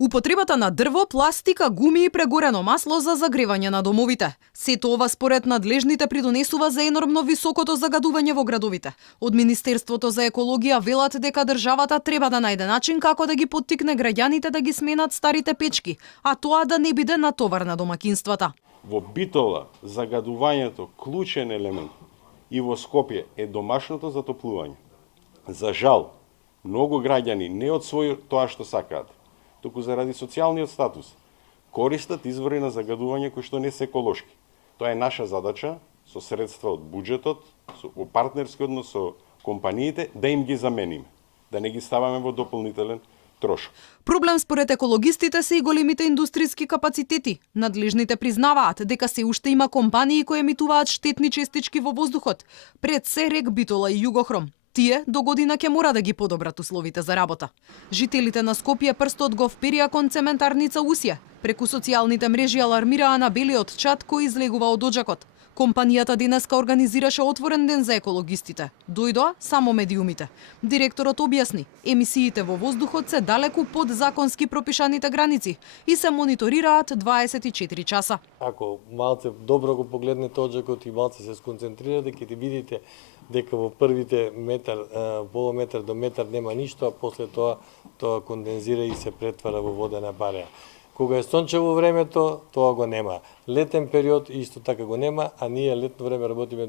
Употребата на дрво, пластика, гуми и прегорено масло за загревање на домовите. Сето ова според надлежните придонесува за енормно високото загадување во градовите. Од Министерството за екологија велат дека државата треба да најде начин како да ги поттикне граѓаните да ги сменат старите печки, а тоа да не биде натовар на домакинствата. Во Битола загадувањето клучен елемент и во Скопје е домашното затоплување. За жал, многу граѓани не од свој тоа што сакаат, туку заради социјалниот статус, користат извори на загадување кои што не се еколошки. Тоа е наша задача, со средства од буџетот, во партнерски однос со компаниите, да им ги замениме, да не ги ставаме во дополнителен трошок. Проблем според екологистите се и големите индустријски капацитети. Надлежните признаваат дека се уште има компании кои емитуваат штетни честички во воздухот, пред се РЕК Битола и Југохром. Тие до година ќе мора да ги подобрат условите за работа. Жителите на Скопје прстот го вперија кон цементарница Усија. Преку социјалните мрежи алармираа на белиот чад кој излегува од оџакот. Компанијата денеска организираше отворен ден за екологистите. Дојдоа само медиумите. Директорот објасни, емисиите во воздухот се далеку под законски пропишаните граници и се мониторираат 24 часа. Ако малце добро го погледнете оџакот и малце се сконцентрирате, ќе видите дека во првите метар, полуметар до метар нема ништо, а после тоа кондензира и се претвара во водена бареа. Кога е сончево времето, тоа го нема. Летен период исто така го нема, а ние летно време работиме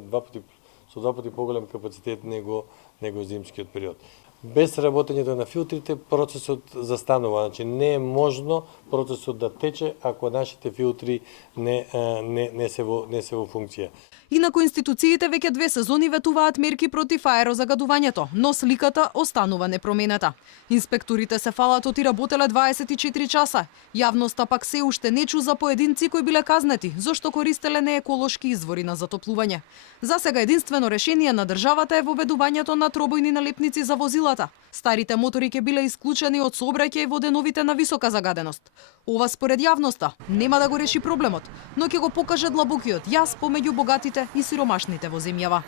со два пати поголем капацитет него зимскиот период. Без работењето на филтрите процесот застанува, значи не е можно процесот да тече ако нашите филтри не се во функција. Инаку институциите веќе 2 сезони ветуваат мерки против аерозагадувањето, но сликата останува непроменета. Инспекторите се фалат и работеле 24 часа. Јавноста пак се уште не чу за поединци кои биле казнети, зашто користеле нееколошки извори на затоплување. За сега единствено решение на државата е воведувањето на тробојни налепници за возилата. Старите мотори ќе биле исклучени од сообраќај во деновите на висока загаденост. Ова според јавноста нема да го реши проблемот, но ќе го покаже длабокиот јас помеѓу богатите и сиромашните во земјава.